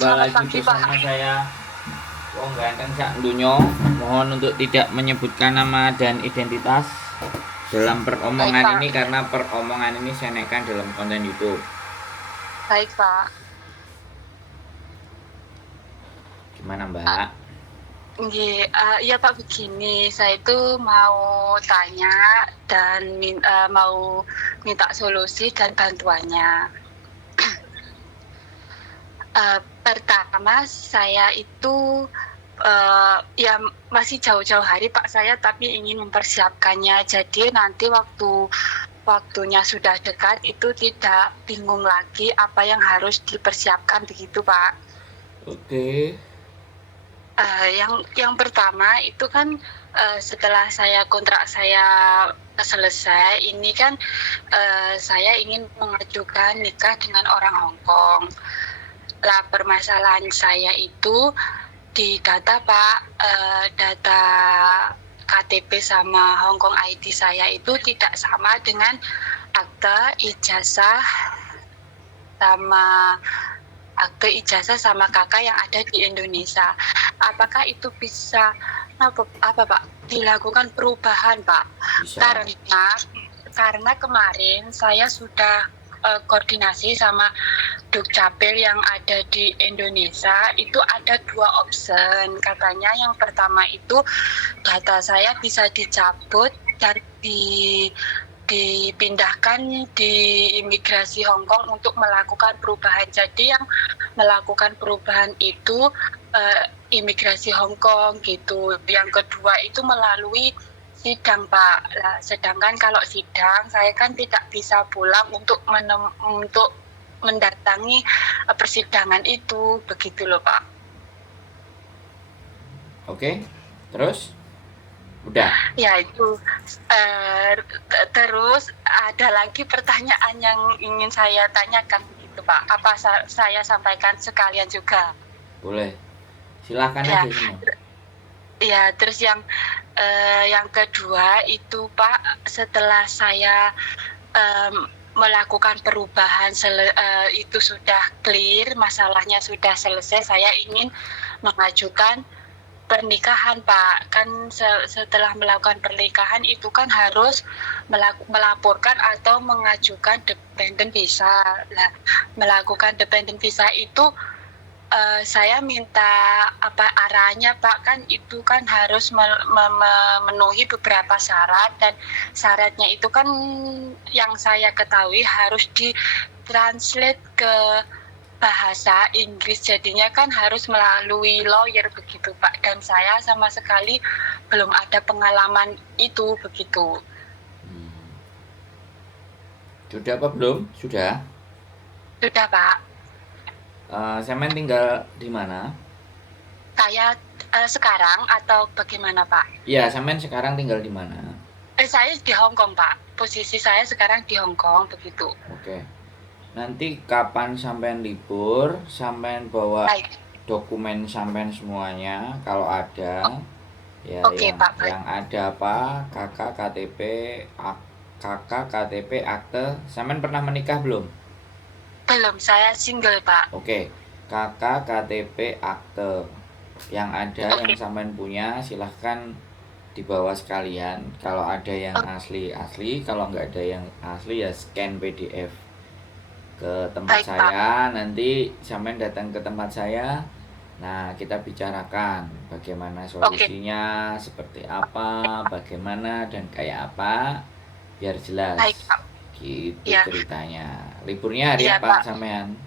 Jumpa Selamat lagi pagi, Pak. bersama saya Wong Ganteng Sak Dunyo. Mohon untuk tidak menyebutkan nama dan identitas dalam Baik, peromongan Pak. ini karena peromongan ini saya naikkan dalam konten YouTube. Baik, Pak. Gimana, Ah, Mbak? iya, Pak, begini. Saya itu mau tanya dan mau minta solusi dan bantuannya. Pertama, saya itu ya masih jauh-jauh hari, Pak, saya tapi ingin mempersiapkannya. Jadi nanti waktunya sudah dekat itu tidak bingung lagi apa yang harus dipersiapkan begitu, Pak. Oke. Yang pertama itu kan setelah kontrak saya selesai, ini kan saya ingin mengajukan nikah dengan orang Hong Kong. Lah permasalahan saya itu di data, Pak, data KTP sama Hong Kong ID saya itu tidak sama dengan akte ijazah sama sama kakak yang ada di Indonesia. Apakah itu bisa apa Pak dilakukan perubahan, Pak? Bisa. Karena kemarin saya sudah koordinasi sama Dukcapil yang ada di Indonesia, itu ada 2 opsi. Katanya yang pertama itu data saya bisa dicabut dan dipindahkan di imigrasi Hong Kong untuk melakukan perubahan. Jadi yang melakukan perubahan itu imigrasi Hong Kong gitu. Yang kedua itu melalui sidang, Pak. Nah, sedangkan kalau sidang saya kan tidak bisa pulang untuk mendatangi persidangan itu, begitu loh, Pak. Oke. Terus? Udah. Ya itu. Terus ada lagi pertanyaan yang ingin saya tanyakan begitu, Pak. Apa saya sampaikan sekalian juga? Boleh. Silahkan Ya, aja semua. ya. Terus yang kedua itu, Pak, setelah saya melakukan perubahan itu sudah clear, masalahnya sudah selesai, saya ingin mengajukan pernikahan, Pak. Kan setelah melakukan pernikahan itu kan harus melaporkan atau mengajukan dependent visa. Nah, melakukan dependent visa itu saya minta apa arahnya, Pak. Kan itu kan harus memenuhi beberapa syarat, dan syaratnya itu kan yang saya ketahui harus ditranslate ke bahasa Inggris, jadinya kan harus melalui lawyer begitu, Pak, dan saya sama sekali belum ada pengalaman itu begitu. Sudah apa belum? Sudah. Sudah, Pak. Semen tinggal di mana? Saya sekarang atau bagaimana, Pak? Iya, Semen sekarang tinggal di mana? Saya di Hong Kong, Pak. Posisi saya sekarang di Hong Kong begitu. Oke. Nanti kapan sampean libur, sampean bawa Baik. dokumen sampean semuanya kalau ada, ya Oke, Pak. Baik. yang ada apa? KK KTP akte. Sampean pernah menikah belum? Belum, saya single, Pak. Oke. KK KTP akte. Yang ada yang sampean punya silahkan dibawa sekalian. Kalau ada yang asli, kalau nggak ada yang asli ya scan PDF ke tempat Baik, saya. Nanti sampean datang ke tempat saya. Nah, kita bicarakan bagaimana solusinya, seperti apa, bagaimana dan kayak apa, biar jelas. Baik, Pak. Gitu Ya. ceritanya. Liburnya hari Iya, apa, Pak. sampean?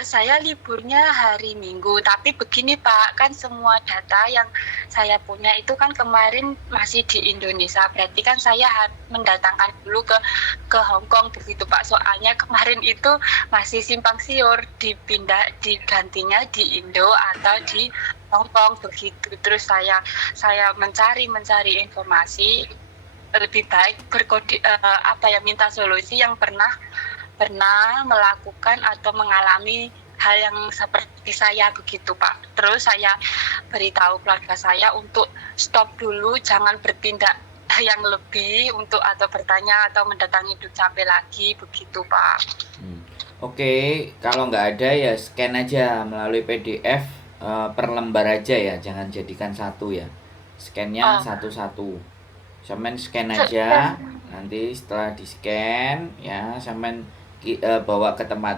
Saya liburnya hari Minggu, tapi begini, Pak, kan semua data yang saya punya itu kan kemarin masih di Indonesia, berarti kan saya harus mendatangkan dulu ke Hong Kong begitu, Pak. Soalnya kemarin itu masih simpang siur, digantinya di Indo atau di Hong Kong begitu. Terus saya mencari informasi, lebih baik minta solusi yang pernah melakukan atau mengalami hal yang seperti saya begitu, Pak. Terus saya beritahu keluarga saya untuk stop dulu, jangan bertindak yang lebih atau bertanya atau mendatangi Dukcapil lagi begitu, Pak. Oke, kalau nggak ada ya scan aja melalui PDF per lembar aja ya, jangan jadikan satu ya. Scannya Oh, satu-satu. Sampean scan dan aja, nanti setelah di scan ya sampean bawa ke tempat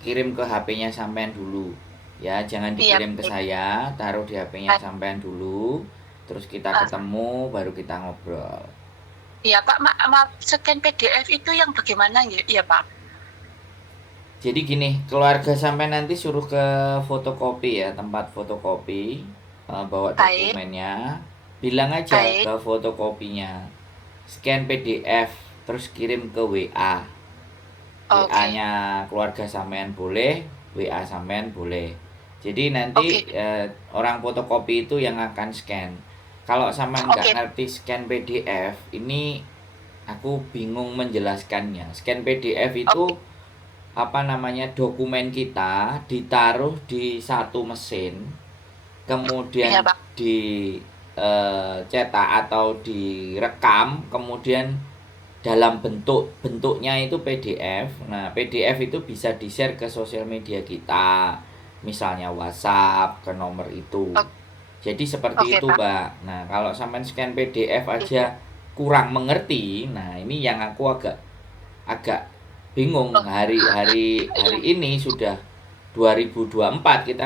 kirim ke HP-nya sampean dulu. Ya, jangan iya dikirim ke baik. saya, taruh di HP-nya Ah, sampean dulu. Terus kita ah, ketemu baru kita ngobrol. iya Pak, maaf scan PDF itu yang bagaimana ya? Iya Pak. Jadi gini, keluarga sampai nanti suruh ke fotokopi ya, tempat fotokopi, bawa Baik, dokumennya, bilang aja baik. ke fotokopinya, scan PDF, terus kirim ke WA. Oke, WA-nya keluarga sampean boleh, WA sampean boleh. Jadi nanti oke, orang fotokopi itu yang akan scan. Kalau sampean nggak oke, ngerti scan PDF, ini aku bingung menjelaskannya. Scan PDF itu oke. apa namanya dokumen kita ditaruh di satu mesin, kemudian Iya Pak. dicetak atau direkam, kemudian dalam bentuknya itu PDF. Nah, PDF itu bisa di-share ke sosial media kita, misalnya WhatsApp ke nomor itu. Oke, Jadi seperti oke itu, Pak. Mbak. Nah, kalau sampai scan PDF aja Iya. kurang mengerti, nah ini yang aku agak agak bingung. Oh, Hari iya. ini sudah 2024, kita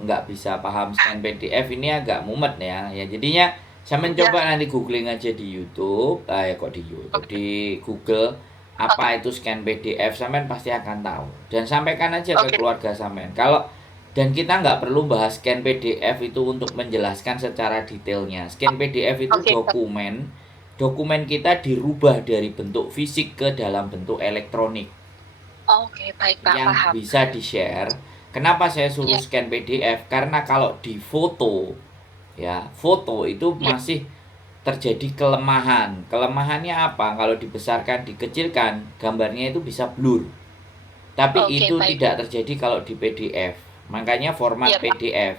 nggak bisa paham scan PDF, ini agak mumet ya. Ya jadinya saya Ya, mencoba nanti googling aja di YouTube, kok di YouTube, oke, di Google oke, apa itu scan PDF, sampean pasti akan tahu. Dan sampaikan aja ke oke, keluarga sampean. Kalau dan kita nggak perlu bahas scan PDF itu untuk menjelaskan secara detailnya. Scan PDF itu oke, Pak. dokumen, dokumen kita dirubah dari bentuk fisik ke dalam bentuk elektronik Oke, baik Pak, yang paham. bisa di-share. Kenapa saya suruh Iya, scan PDF? Karena kalau di foto, ya, foto itu iya. masih terjadi kelemahan. Kelemahannya apa? Kalau dibesarkan, dikecilkan, gambarnya itu bisa blur. Tapi Oke, itu baik. tidak terjadi kalau di PDF. Makanya format Iya Pak. PDF.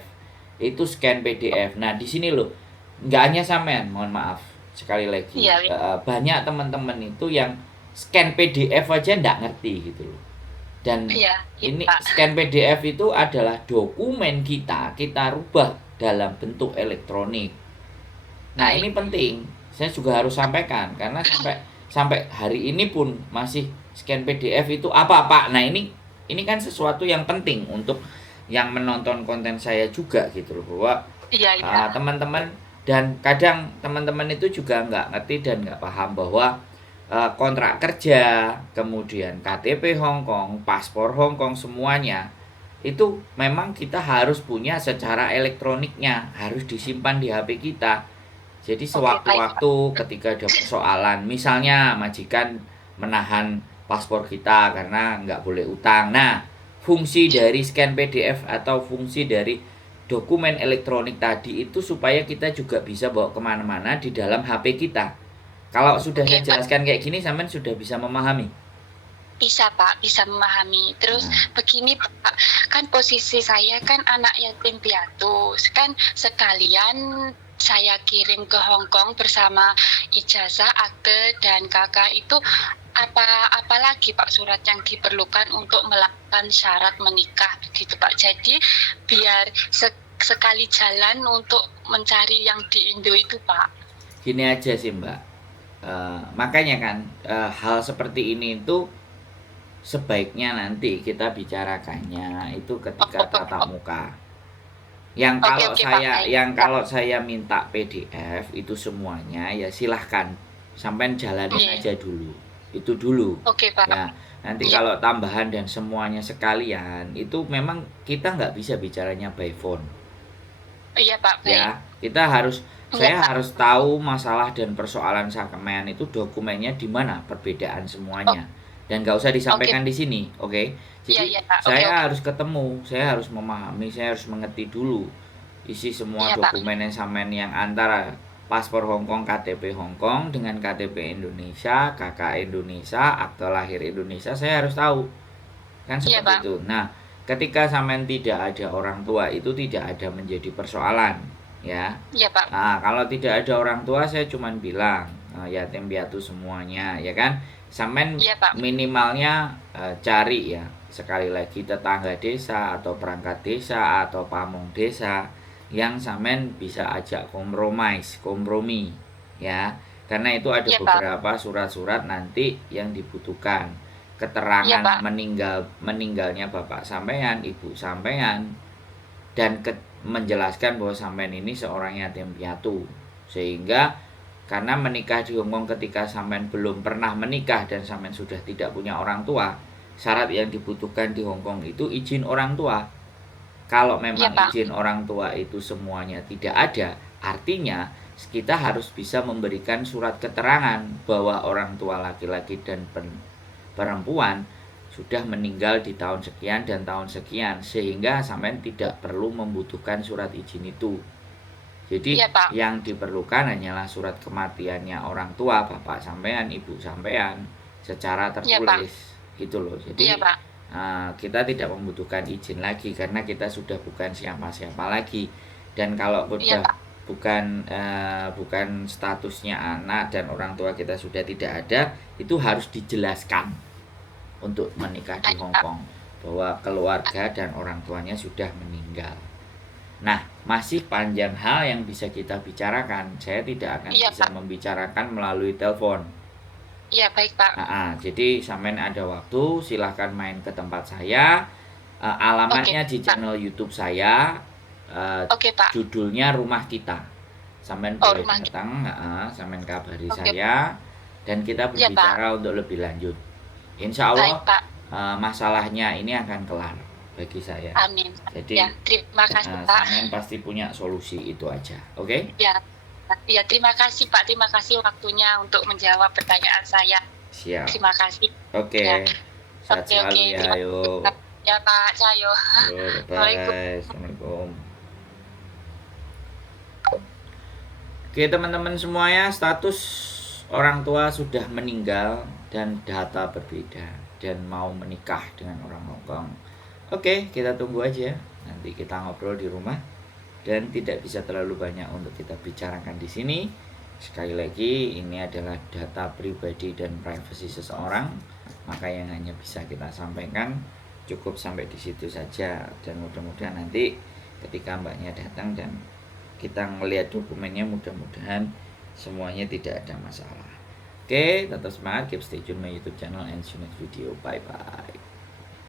Itu scan PDF. Nah, di sini loh, nggak hanya sampean, mohon maaf. Sekali lagi, Iya, iya, banyak teman-teman itu yang scan PDF aja nggak ngerti gitu loh. Dan iya, iya, ini Pak. scan PDF itu adalah dokumen kita rubah dalam bentuk elektronik. Nah, Baik. ini penting. Saya juga harus sampaikan karena sampai sampai hari ini pun masih scan PDF itu apa, Pak? Nah, ini kan sesuatu yang penting untuk yang menonton konten saya juga gitu loh, bahwa Iya, iya. teman-teman, dan kadang teman-teman itu juga nggak ngerti dan nggak paham bahwa kontrak kerja, kemudian KTP Hong Kong, paspor Hong Kong, semuanya itu memang kita harus punya secara elektroniknya, harus disimpan di HP kita. Jadi Oke, baik, Pak. sewaktu-waktu ketika ada persoalan, misalnya majikan menahan paspor kita karena nggak boleh utang. Nah, fungsi dari scan PDF atau fungsi dari dokumen elektronik tadi itu supaya kita juga bisa bawa kemana-mana di dalam HP kita. Kalau sudah saya Oke, Pak. jelaskan kayak gini, sampean sudah bisa memahami. Bisa, Pak, bisa memahami. Terus Nah, begini, Pak, kan posisi saya kan anak yatim piatu. Kan sekalian saya kirim ke Hong Kong bersama ijazah, akte, dan kakak itu apalagi Pak surat yang diperlukan untuk melakukan syarat menikah begitu Pak. Jadi biar sekali jalan untuk mencari yang di Indo itu Pak. gini aja sih Mbak. Makanya kan hal seperti ini itu sebaiknya nanti kita bicarakannya itu ketika tatap muka. Yang Oke, kalau oke Pak, saya baik. yang Ya, kalau saya minta PDF itu semuanya ya silahkan sampai jalanin iya. aja dulu. Itu dulu. Oke Pak. Ya, nanti Iya, kalau tambahan dan semuanya sekalian itu memang kita nggak bisa bicaranya by phone. iya Pak, baik. Ya, kita harus Iya saya Pak. harus tahu masalah dan persoalan sampean itu dokumennya di mana perbedaan Oh, semuanya, dan nggak usah oke. disampaikan di sini, oke? Iya, Jadi iya Pak. Oke, oke. saya harus ketemu, saya harus memahami, saya harus mengerti dulu isi semua Iya Pak. dokumen yang sampean, yang antara paspor Hong Kong, KTP Hong Kong dengan KTP Indonesia, KK Indonesia, akte lahir Indonesia, saya harus tahu. Kan Iya seperti Pak. itu. Nah, ketika sampean tidak ada orang tua itu tidak ada menjadi persoalan, ya. Iya Pak. Nah, kalau tidak ada orang tua saya cuman bilang yatim piatu semuanya, ya kan? Sampean Iya Pak. minimalnya cari ya, sekali lagi tetangga desa atau perangkat desa atau pamong desa yang sampean bisa ajak kompromi ya. Karena itu ada Iya Pak. beberapa surat-surat nanti yang dibutuhkan. Iya Keterangan Pak. meninggalnya bapak sampean, ibu sampean, dan menjelaskan bahwa sampean ini seorang yatim piatu. Sehingga karena menikah di Hongkong ketika sampean belum pernah menikah dan sampean sudah tidak punya orang tua, syarat yang dibutuhkan di Hongkong itu izin orang tua. Kalau Iya memang Pak. izin orang tua itu semuanya tidak ada, artinya kita harus bisa memberikan surat keterangan bahwa orang tua laki-laki dan perempuan sudah meninggal di tahun sekian dan tahun sekian, sehingga sampean tidak perlu membutuhkan surat izin itu. Jadi Iya Pak. yang diperlukan hanyalah surat kematiannya orang tua, bapak sampean, ibu sampean, secara Iya Pak. tertulis gitu loh. Iya Jadi Pak. kita tidak membutuhkan izin lagi karena kita sudah bukan siapa-siapa lagi. Dan kalau Iya sudah Pak. bukan statusnya anak dan orang tua kita sudah tidak ada, itu harus dijelaskan untuk menikah di Baik Hong Pak. Kong bahwa keluarga dan orang tuanya sudah meninggal. Nah, masih panjang hal yang bisa kita bicarakan. Saya tidak akan Iya bisa Pak. membicarakan melalui telepon. Iya baik Pak. Jadi sampean ada waktu silahkan main ke tempat saya. Oke Alamatnya di Pak. channel YouTube saya. Oke Pak. Judulnya Rumah Kita. Sampean Oh boleh rumah. datang, sampean kabari Oke. saya dan kita Iya Pak. berbicara untuk lebih lanjut. Insya Allah Baik Pak. masalahnya ini akan kelar bagi saya. Amin. Jadi Ya, terima kasih Pak. sampean pasti punya solusi itu aja, oke? Ya. Ya, terima kasih Pak. Terima kasih waktunya untuk menjawab pertanyaan saya. Siap. Terima kasih. Oke. Ya. Sehat Oke, selalu oke. ya, Terima ayo. kasih. Ya Pak, Cahyo. Yo, Waalaikumsalam. bye. Assalamualaikum. Oke teman-teman semuanya, status orang tua sudah meninggal dan data berbeda dan mau menikah dengan orang Hongkong. Oke, kita tunggu aja. Nanti kita ngobrol di rumah dan tidak bisa terlalu banyak untuk kita bicarakan di sini. Sekali lagi, ini adalah data pribadi dan privasi seseorang, maka yang hanya bisa kita sampaikan cukup sampai di situ saja. Dan mudah-mudahan nanti ketika mbaknya datang dan kita melihat dokumennya, mudah-mudahan semuanya tidak ada masalah. Oke, tetap semangat, keep stay tune my YouTube channel and see you next video. Bye bye.